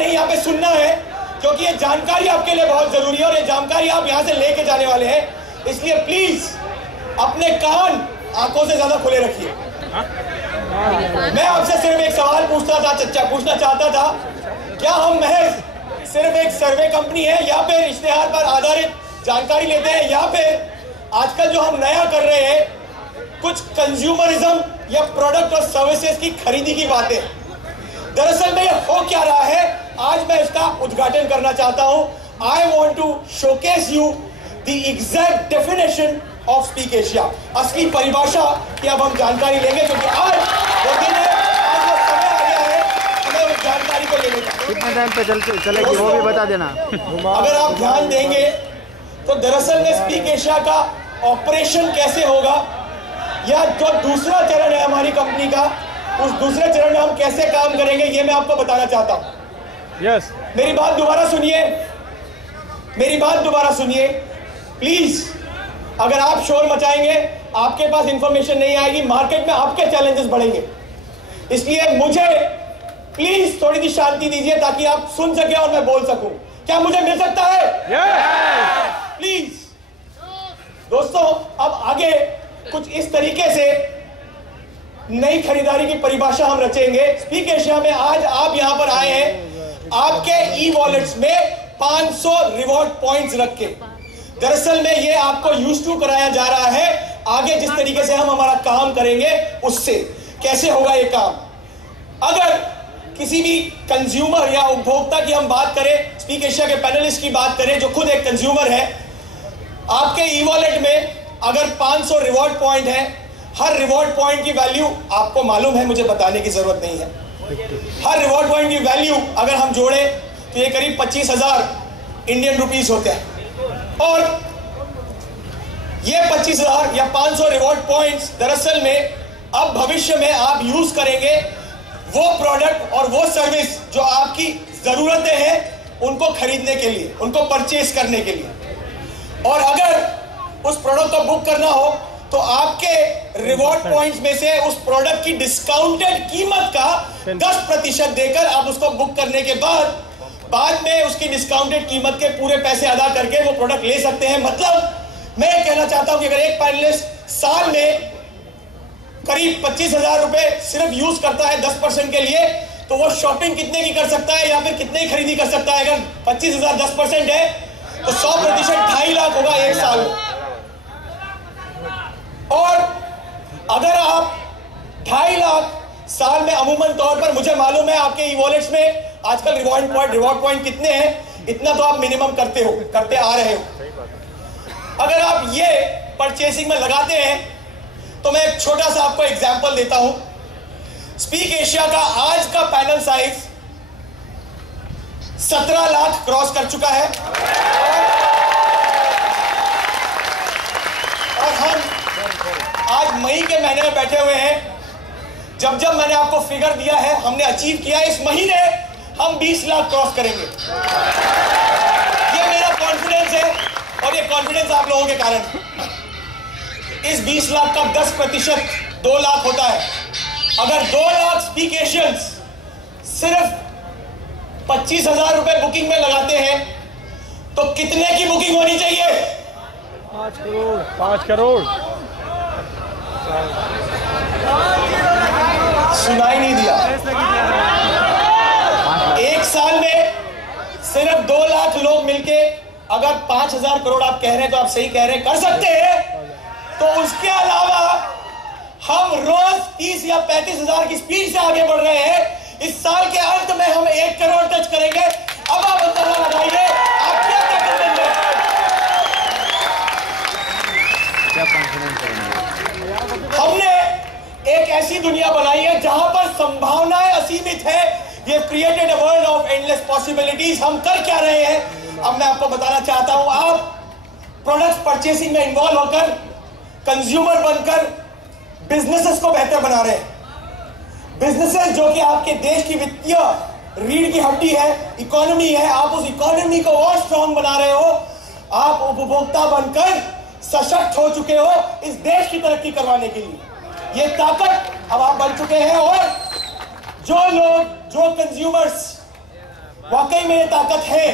नहीं, यहाँ पे सुनना है, क्योंकि ये जानकारी आपके लिए बहुत जरूरी है और ये जानकारी आप यहाँ से लेके जाने वाले हैं। इसलिए प्लीज अपने कान आंखों से ज्यादा खुले रखिए। मैं आपसे सिर्फ एक सवाल पूछना चाहता था, क्या हम महज सिर्फ एक सर्वे कंपनी है या फिर इश्तेहार पर आधारित जानकारी लेते हैं, या फिर आजकल जो हम नया कर रहे हैं कुछ कंज्यूमरिज्म या प्रोडक्ट और सर्विसेज की खरीदी की बातें। दरअसल में ये हो क्या रहा है, आज मैं इसका उद्घाटन करना चाहता हूं। I want to showcase you the exact definition of speak Asia, असली परिभाषा की अब हम जानकारी लेंगे, क्योंकि आज वो दिन है, आज वो समय आ गया है हमें उस जानकारी को लेने का। कितने टाइम पे चलेगी वो भी बता देना। अगर आप ध्यान देंगे तो दरअसल में स्पीक एशिया का ऑपरेशन कैसे होगा, या जो दूसरा चरण है हमारी कंपनी का, उस दूसरे चरण में हम कैसे काम करेंगे, ये मैं आपको बताना चाहता हूं। यस, मेरी बात दोबारा सुनिए, मेरी बात दोबारा सुनिए प्लीज। अगर आप शोर मचाएंगे, आपके पास इंफॉर्मेशन नहीं आएगी, मार्केट में आपके चैलेंजेस बढ़ेंगे। इसलिए मुझे प्लीज थोड़ी सी शांति दीजिए ताकि आप सुन सके और मैं बोल सकूं। क्या मुझे मिल सकता है? प्लीज दोस्तों, अब आगे कुछ इस तरीके से नई खरीदारी की परिभाषा हम रचेंगे। स्पीक एशिया में आज आप यहां पर आए हैं आपके ई वॉलेट्स में 500 रिवॉर्ड पॉइंट्स रख के। दरअसल में ये आपको यूज टू कराया जा रहा है। आगे जिस तरीके से हम हमारा काम करेंगे उससे कैसे होगा ये काम। अगर किसी भी कंज्यूमर या उपभोक्ता की हम बात करें, स्पीक एशिया के पैनलिस्ट की बात करें जो खुद एक कंज्यूमर है, आपके ई वॉलेट में अगर 500 रिवॉर्ड पॉइंट है, हर रिवॉर्ड पॉइंट की वैल्यू आपको मालूम है, मुझे बताने की जरूरत नहीं है। हर रिवॉर्ड पॉइंट की वैल्यू अगर हम जोड़े तो ये करीब 25,000 इंडियन रुपीस होते हैं। और ये 25,000 या 500 रिवॉर्ड पॉइंट्स दरअसल में अब भविष्य में आप यूज करेंगे वो प्रोडक्ट और वो सर्विस जो आपकी जरूरतें हैं उनको खरीदने के लिए, उनको परचेज करने के लिए। और अगर उस प्रोडक्ट को बुक करना हो तो आपके रिवॉर्ड पॉइंट्स में से उस प्रोडक्ट की डिस्काउंटेड कीमत का 10% देकर आप उसको बुक करने के बाद में उसकी डिस्काउंटेड कीमत के पूरे पैसे अदा करके वो प्रोडक्ट ले सकते हैं। मतलब मैं कहना चाहता हूं कि अगर एक पैनलिस्ट साल में करीब 25,000 रुपए सिर्फ यूज करता है 10% के लिए, तो वो शॉपिंग कितने की कर सकता है या फिर कितने की खरीदी कर सकता है। अगर 25,000 10% है तो 100% 2.5 लाख होगा एक साल में। और अगर आप 2.5 लाख साल में, अमूमन तौर पर मुझे मालूम है आपके ई वॉलेट्स में आजकल रिवॉर्ड पॉइंट कितने हैं, इतना तो आप मिनिमम करते आ रहे हो। अगर आप ये परचेसिंग में लगाते हैं तो मैं एक छोटा सा आपको एग्जांपल देता हूं। स्पीक एशिया का आज का पैनल साइज 17 लाख क्रॉस कर चुका है और हम आज मई के महीने में बैठे हुए हैं। जब मैंने आपको फिगर दिया है, हमने अचीव किया। इस महीने हम 20 लाख क्रॉस करेंगे। ये मेरा कॉन्फिडेंस है और ये कॉन्फिडेंस आप लोगों के कारण। इस 20 लाख का 10% 2 लाख होता है। अगर 2 लाख स्पीक एशियंस सिर्फ 25,000 रुपए बुकिंग में लगाते हैं तो कितने की बुकिंग होनी चाहिए? 5 करोड़। सुनाई नहीं दिया। एक साल में सिर्फ 2 लाख लोग मिलके अगर 5,000 करोड़ आप कह रहे हैं तो आप सही कह रहे हैं, कर सकते हैं। तो उसके अलावा हम रोज 30 या 35,000 की स्पीड से आगे बढ़ रहे हैं। इस साल के अंत में हम 1 करोड़ टच करेंगे। अब आप अंदाजा लगाइए आप क्या कर लेंगे। हमने एक ऐसी दुनिया बनाई है जहां पर संभावनाएं असीमित है। ये created a world of endless possibilities. हम कर क्या रहे हैं अब मैं आपको बताना चाहता हूं। आप प्रोडक्ट परचेसिंग में इन्वॉल्व होकर, कंज्यूमर बनकर बिजनेसेस को बेहतर बना रहे हैं। बिजनेसेस जो कि आपके देश की वित्तीय रीढ़ की हड्डी है, इकोनॉमी है, आप उस इकोनॉमी को और स्ट्रॉन्ग बना रहे हो। आप उपभोक्ता बनकर सशक्त हो चुके हो इस देश की तरक्की करवाने के लिए। ये ताकत अब आप बन चुके हैं। और जो लोग, जो कंज्यूमर्स वाकई में ये ताकत है,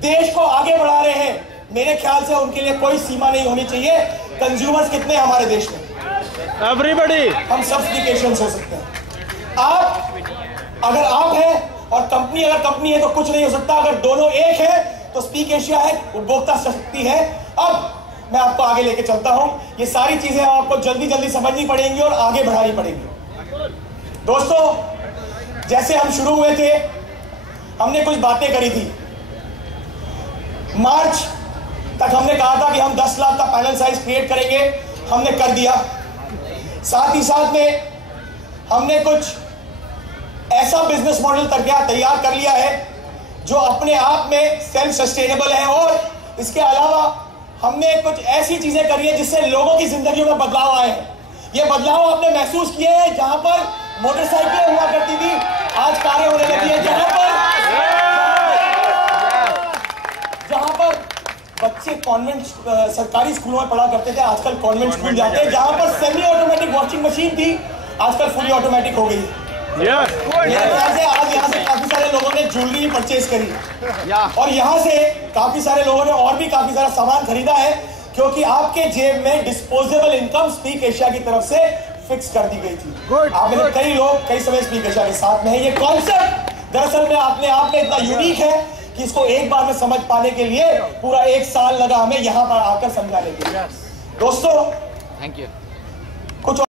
देश को आगे बढ़ा रहे हैं। मेरे ख्याल से उनके लिए कोई सीमा नहीं होनी चाहिए। कंज्यूमर्स कितने हैं हमारे देश में? एवरीबॉडी। हम सब्सिडिकेशंस हो सकते हैं। आप अगर आप हैं और कंपनी अगर कंपनी है तो कुछ नहीं हो सकता। अगर दोनों एक है तो स्पीक एशिया है, उपभोक्ता शक्ति है। अब मैं आपको आगे लेके चलता हूं। ये सारी चीजें आपको जल्दी जल्दी समझनी पड़ेंगी और आगे बढ़ानी पड़ेंगी। दोस्तों, जैसे हम शुरू हुए थे, हमने कुछ बातें करी थी। मार्च तक हमने कहा था कि हम 10 लाख का पैनल साइज क्रिएट करेंगे, हमने कर दिया। साथ ही साथ में हमने कुछ ऐसा बिजनेस मॉडल तैयार कर लिया है जो अपने आप में सेल्फ सस्टेनेबल है, और इसके अलावा हमने कुछ ऐसी चीजें करी है जिससे लोगों की जिंदगियों में बदलाव आए हैं। ये बदलाव आपने महसूस किए हैं। जहां पर मोटरसाइकिलें हुआ करती थी, आज कारें होने लगी है। जहां पर बच्चे कॉन्वेंट सरकारी स्कूलों में पढ़ा करते थे, आजकल कॉन्वेंट स्कूल जाते हैं। जहां पर सेमी ऑटोमेटिक वॉशिंग मशीन थी, आजकल फुली ऑटोमेटिक हो गई है। मेरे ख्याल से आज यहाँ से काफी सारे लोगों ने ज्वेलरी परचेज करी, और यहाँ से काफी सारे लोगों ने और भी काफी सारा सामान खरीदा है, क्योंकि आपके जेब में डिस्पोजेबल इनकम स्पीक एशिया की तरफ से फिक्स कर दी गई थी। आपने कई लोग कई समय स्पीक एशिया के साथ में है। ये कॉन्सेप्ट दरअसल में अपने आप में इतना यूनिक है कि इसको एक बार में समझ पाने के लिए पूरा 1 साल लगा हमें यहाँ पर आकर समझाने के लिए। दोस्तों, थैंक यू।